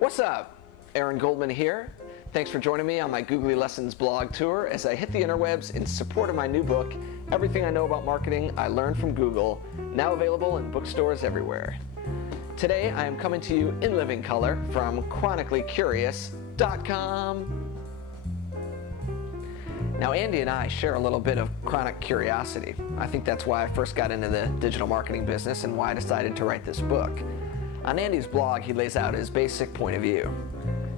What's up? Aaron Goldman here. Thanks for joining me on my Googley Lessons blog tour as I hit the interwebs in support of my new book, Everything I Know About Marketing I Learned from Google, now available in bookstores everywhere. Today I am coming to you in living color from chronicallycurious.com. Now Andy and I share a little bit of chronic curiosity. I think that's why I first got into the digital marketing business and why I decided to write this book. On Andy's blog, he lays out his basic point of view.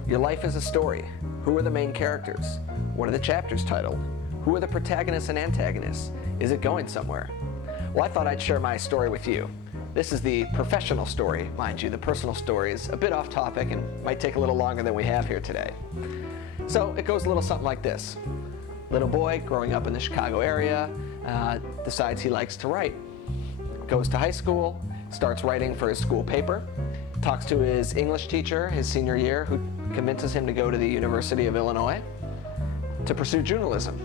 Your life is a story. Who are the main characters? What are the chapters titled? Who are the protagonists and antagonists? Is it going somewhere? Well, I thought I'd share my story with you. This is the professional story, mind you. The personal story is a bit off topic and might take a little longer than we have here today. So it goes a little something like this. Little boy growing up in the Chicago area decides he likes to write. Goes to high school, starts writing for his school paper, talks to his English teacher his senior year who convinces him to go to the University of Illinois to pursue journalism.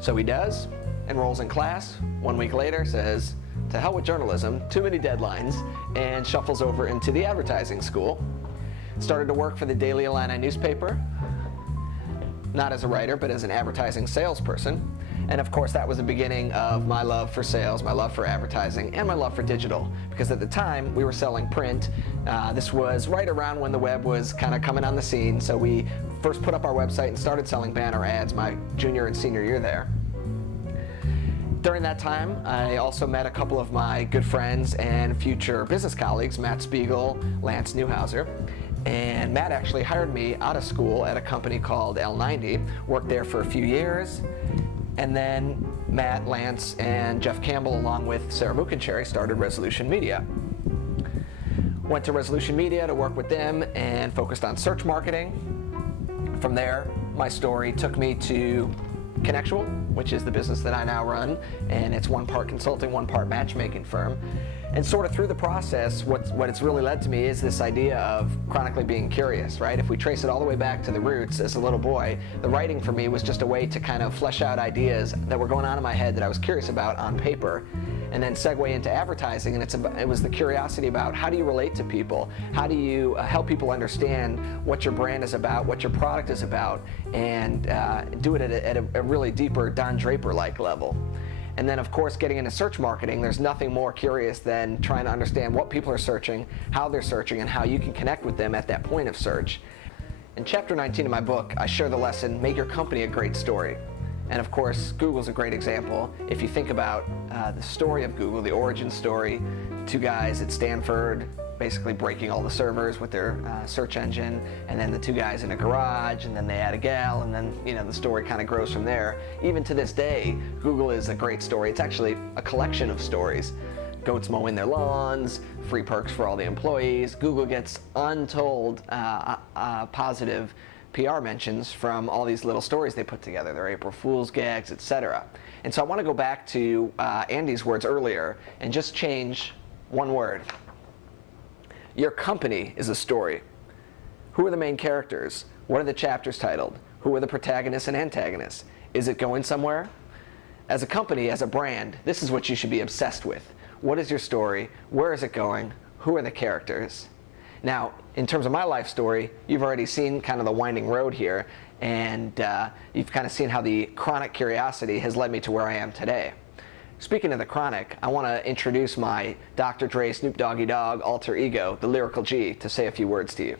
So he does, enrolls in class, 1 week later says, to hell with journalism, too many deadlines, and shuffles over into the advertising school. Started to work for the Daily Illini newspaper, not as a writer, but as an advertising salesperson. And of course, that was the beginning of my love for sales, my love for advertising, and my love for digital. Because at the time, we were selling print. This was right around when the web was kind of coming on the scene. So we first put up our website and started selling banner ads my junior and senior year there. During that time, I also met a couple of my good friends and future business colleagues, Matt Spiegel, Lance Newhouser. And Matt actually hired me out of school at a company called L90, worked there for a few years. And then Matt, Lance, and Jeff Campbell, along with Sarah Buchencherry, started Resolution Media. Went to Resolution Media to work with them and focused on search marketing. From there, my story took me to Connectual, which is the business that I now run, and it's one part consulting, one part matchmaking firm. And sort of through the process, what it's really led to me is this idea of chronically being curious, right? If we trace it all the way back to the roots as a little boy, the writing for me was just a way to kind of flesh out ideas that were going on in my head that I was curious about on paper, and then segue into advertising. And it was the curiosity about how do you relate to people? How do you help people understand what your brand is about, what your product is about, and do it at a really deeper Don Draper-like level. And then, of course, getting into search marketing, there's nothing more curious than trying to understand what people are searching, how they're searching, and how you can connect with them at that point of search. In Chapter 19 of my book, I share the lesson, make your company a great story. And of course, Google's a great example. If you think about the story of Google, the origin story, two guys at Stanford basically breaking all the servers with their search engine, and then the two guys in a garage, and then they add a gal, and then the story kind of grows from there. Even to this day, Google is a great story. It's actually a collection of stories. Goats mowing their lawns, free perks for all the employees. Google gets untold positive PR mentions from all these little stories they put together, their April Fool's gags, etc. And so I want to go back to Andy's words earlier and just change one word. Your company is a story. Who are the main characters? What are the chapters titled? Who are the protagonists and antagonists? Is it going somewhere? As a company, as a brand, this is what you should be obsessed with. What is your story? Where is it going? Who are the characters? Now, in terms of my life story, you've already seen kind of the winding road here, and you've kind of seen how the chronic curiosity has led me to where I am today. Speaking of the chronic, I want to introduce my Dr. Dre Snoop Doggy Dogg alter ego, the Lyrical G, to say a few words to you.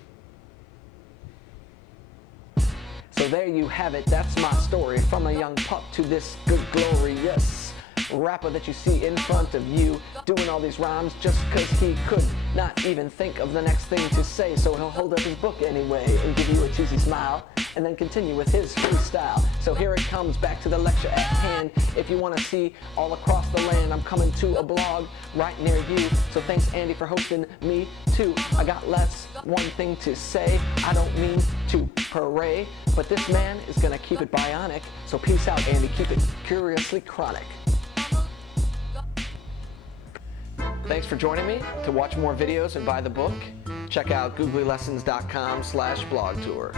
So there you have it, that's my story, from a young pup to this good glorious rapper that you see in front of you, doing all these rhymes just cause he could not even think of the next thing to say, so he'll hold up his book anyway and give you a cheesy smile and then continue with his freestyle. So here it comes, back to the lecture at hand. If you want to see all across the land, I'm coming to a blog right near you. So thanks Andy for hosting me too. I got one thing to say. I don't mean to parade, but this man is gonna keep it bionic. So peace out, Andy, keep it curiously chronic. Thanks for joining me. To watch more videos and buy the book, check out googleylessons.com/blog tour.